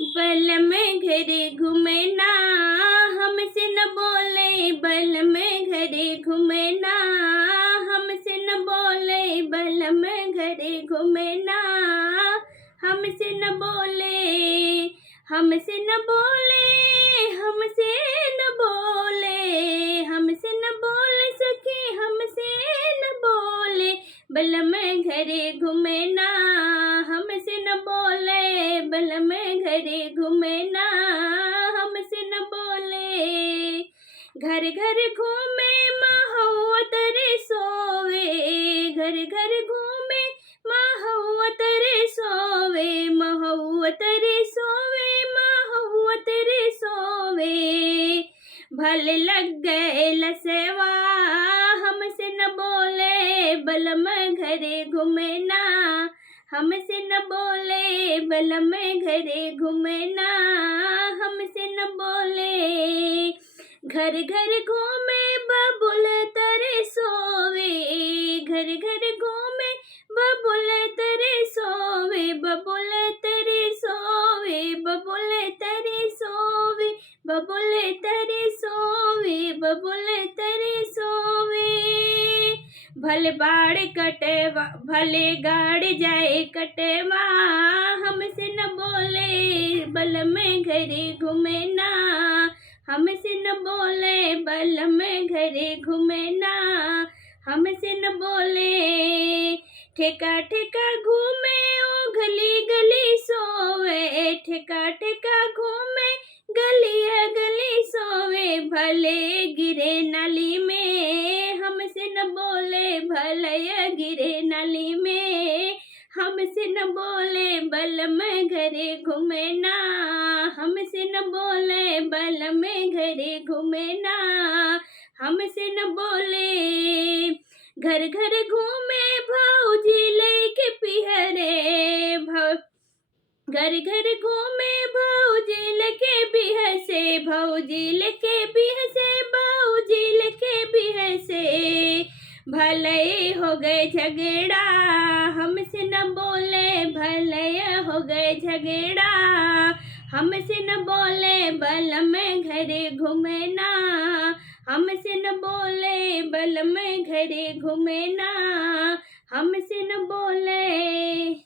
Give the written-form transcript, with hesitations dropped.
बल में घरे घूमे ना, हमसे न बोले बल में घरे घूमे ना, हमसे न बोले बल में घरे घूमे ना, हमसे न बोले, हमसे न बोले, हमसे न बोले, हमसे न बोले सखी, हमसे न बोले बल में घरे घूमे ना, हमसे न बोले बल में घरे घूमे ना, हमसे न बोले। घर घर घूमे महौआ तरे सोवे, घर घर घूमे महौआ तरे सोवे, महौआ तरे सोवे, महौआ तरे सोवे। भले लग गए लसेवा, हमसे न बोले बल में घरे घूमे ना, हमसे न बोले बल में घरे घूमे ना, हमसे न बोले। घर घर घूमे बबुल तरे सोवे, घर घर घूमे बबुल तरे सोवे, बबुल तरे सोवे, बबुल तरे सोवे, बबुल तरे सोवे, बबुल तरे सोवे। भले बाड़ कटेवा, भले गाड़ जाए कटेवा, हमसे न बोले बल में घरे घूमे ना, हमसे न बोले बल में घरे घूमे ना, हमसे न बोले। ठेका ठेका घूमे ओ गली गली सोवे, ठेका ठेका घूमे गली गली सोवे, भले गिरे नाली में, हमसे न बोले भले गिरे नाली में, हमसे न बोले बल में घरे घूमे ना, हमसे न बोले बल में घरे घूमे ना, हमसे न बोले। घर घर घूमे भौजी लेके पिहरे, घर घर घूमे भौजी लेके बिहसे, भौजी लेके बिहसे, भौजी लेके बिहसे। भले हो गए झगड़ा, हमसे न बोले भले हो गए झगड़ा, हमसे न बोले बल में घरे घूमे ना, हमसे न बोले बल में घरे घूमे ना, हमसे न बोले।